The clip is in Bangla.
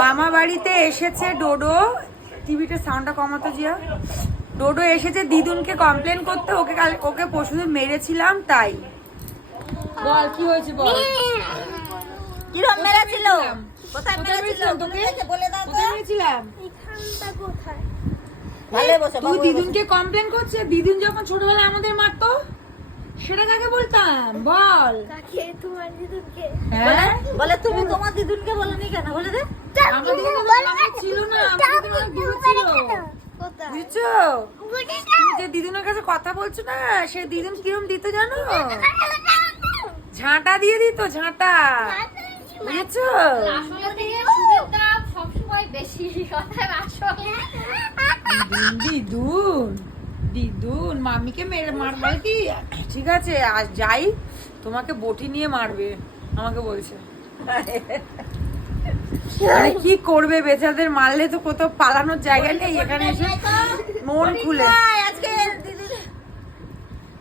মামা বাড়িতে এসেছে ডোডো। টিভিতে সাউন্ডটা কমাতো জিয়া। ডোডো এসেছে দিদুনকে কমপ্লেন করতে, ওকে পরশুদিন মেরেছিলাম তাই। বল কি হয়েছে বল। কিরম মেরেছিল? কোথায় মেরেছিল? তোকে বলে দাও তো। কোথায় মেরেছিলাম? এখানটা কোথায়? ভালো বসে তুই দিদুনকে কমপ্লেন করছে। দিদুন যখন ছোটবেলায় আমাদের মারতো সেটা কাকে বলতাম বল। কাকে? তোমার দিদুনকে? হ্যাঁ বলে তুমি তোমার দিদুনকে বলনি কেন? বলে দে। আমাদের দিদুন ছিল না, আমাদের দিদুন অনেক দূরে ছিল। কোথায়? বুঝছো? তুমি যে দিদুনের কাছে কথা বলছো না, সে দিদুন কিরম দিত জানো? ঝাঁটা দিয়ে দিত, ঝাঁটা। বুঝেছো? আসলে থেকে সুযোগটা সবসময় বেশি কথায় আসলে দিদুন দিদুন মামিকে মেরে মারবে কি? ঠিক আছে আজ যাই, তোমাকে বটি নিয়ে মারবে আমাকে বলছে। মানে কি করবে বেচাদের, মারলে তো কোথাও পালানোর জায়গা নেই, এখানে এসে মন খুলে